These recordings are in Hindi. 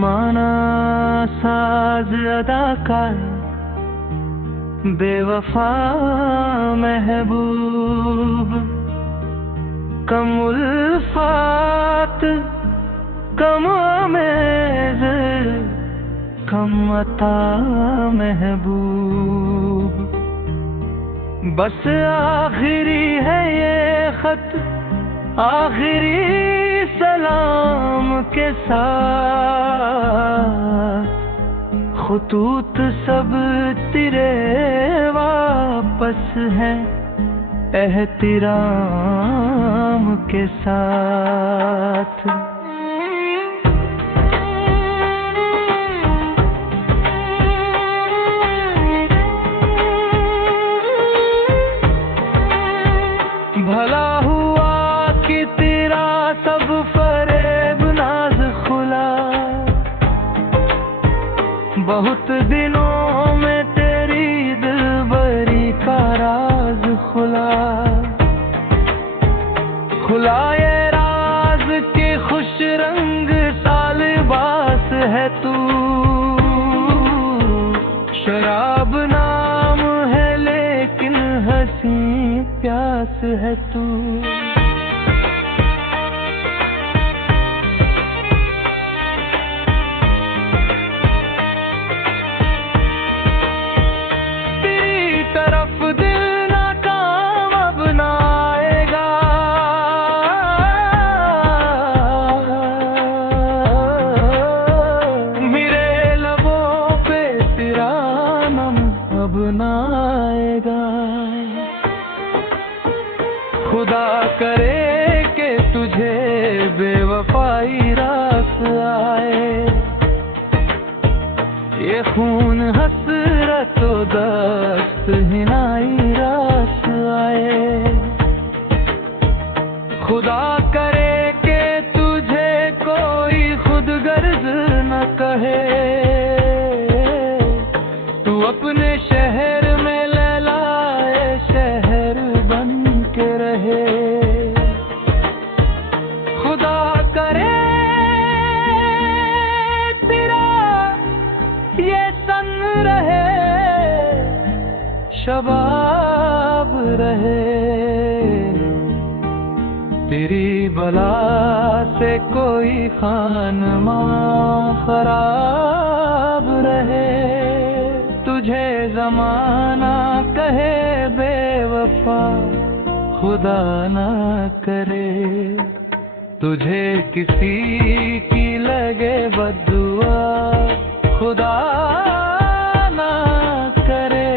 जमाना साज अदाकार बेवफा महबूब, कम उल्फात कम आमेज कम अता महबूब। बस आखिरी है ये खत आखिरी सलाम के साथ, खुतूत सब तेरे वापस हैं एहतिराम के साथ। भला हुआ कि तेरा सब फरेब नाज खुला, बहुत दिनों में तेरी दिलबरी का राज खुला। खुला ये राज के खुश रंग सालिबास है तू, शराब नाम है लेकिन हंसी प्यास है तू। तेरी तरफ दिल नाकाम अब ना आएगा, मेरे लबों पे तेरा नाम अब ना आएगा। खुदा करे कि तुझे बेवफाई रास आए, ये खून हसरत दस्त हिनाई रास आए। खुदा करे कि तुझे कोई खुद गर्ज न कहे, तू अपने शहर में लैलाए शहर बन के रहे। खुदा करे तेरा ये सन रहे शबाब रहे, तेरी बला से कोई खानमा खराब रहे। तुझे जमाना कहे बेवफा खुदा ना करे, तुझे किसी की लगे बद्दुआ खुदा ना करे।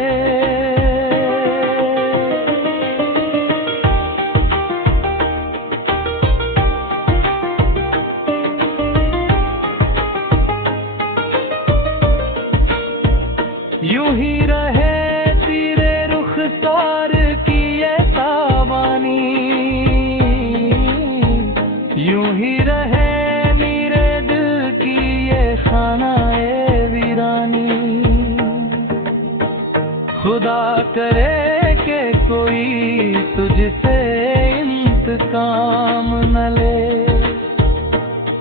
यूं ही रहे तेरे रुखसार की ये तावानी, यूं ही रहे मेरे दिल की ये खानाए वीरानी। खुदा करे कि कोई तुझसे इंतकाम न ले,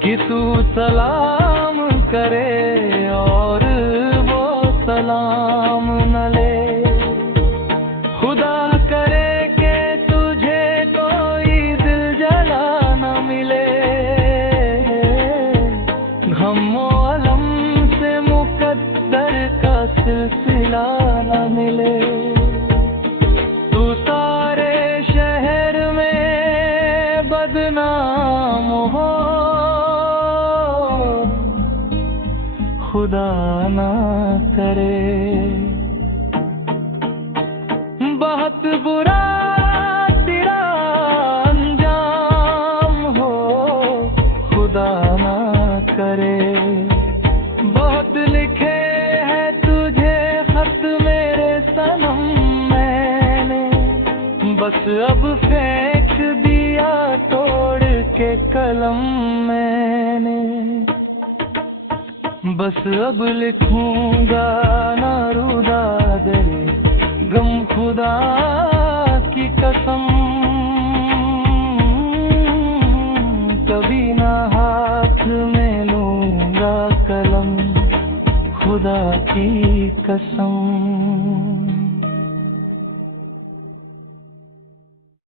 कि तू सलाम करे और वो सलाम न ले। खुदा करे कि तुझे कोई दिल जला न मिले, गम-ओ अलम से मुकद्दर का सिलसिला न मिले। तू सारे शहर में बदनाम हो, खुदा ना करे। बहुत बुरा तेरा अंजाम हो, खुदा ना करे। बहुत लिखे हैं तुझे खत मेरे सनम मैंने, बस अब फेंक दिया तोड़ के कलम मैंने। बस अब लिखूंगा ना रुदा दरे गम खुदा की कसम, कभी ना हाथ में लूंगा कर खुदा की कसम।